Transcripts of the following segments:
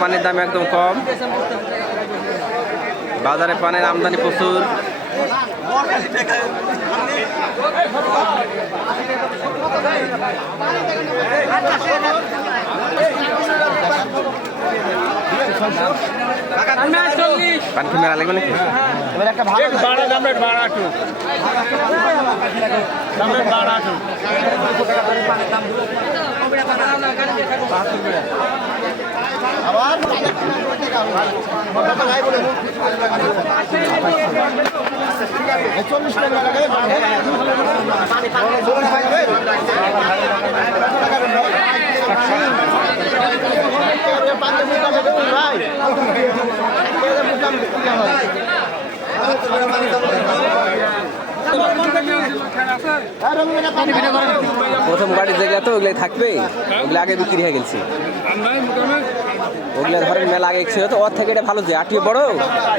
পানির দাম একদম কম, বাজারে পানির আমদানি প্রচুর। পানি মেলা লাগবে নাকি? প্রথম গাড়ি জায়গা তো ওগুলো থাকবে, ওগুলো আগে বিক্রি হয়ে গেছে। ওগুলো ধরেন মেলা আগে ছিল তো, ওর থেকে এটা ভালো যে আটিও বড়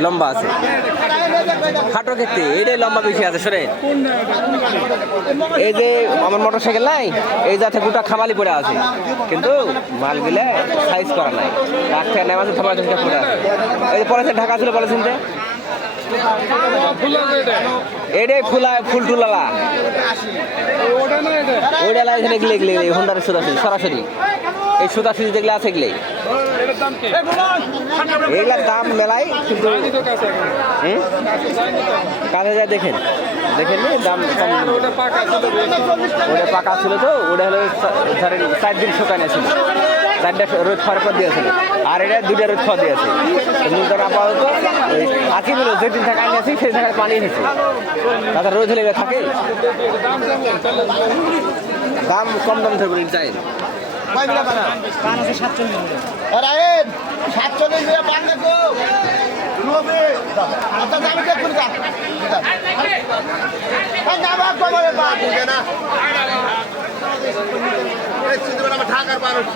লম্বা আছে, খাটো ক্ষেত্রে এইটাই লম্বা বেশি আছে। সরে এই যে আমার মোটর সাইকেল নাই, এই যাতে গোটা খামালি পড়ে আছে, কিন্তু মালগুলো সাইজ করা নাই, রাখ থেকে নেওয়া আছে ধরা পড়ে আছে। এই যে পলিথিন ঢাকা ছিল, পলিথিনতে এটাই ফুল টুলালা ওইটা এখানে গেলে গেলে হোন্ডার সোজাসুজি সরাসরি এই সোজাসুজি যেগুলো আছে এগুলোই, এগুলার দাম মেলায়, কিন্তু কাছে যায় দেখেন দাম কম। ওটা পাকা ছিল তো, ওটা হলো ধরেন 4 দিন শুকানো ছিল, 4টা রোদ খাওয়ার পর দিয়েছিল, আর এটা 2টা রোদ খাওয়া দিয়েছে। মূলধন আপাতত আঁকি বলো যেদিন থাকা আনি আছি সেই থাকার পানি এসেছে, তাদের রোদ হলে থাকে দাম কম দাম থাকবে চাই। ঢাকার 12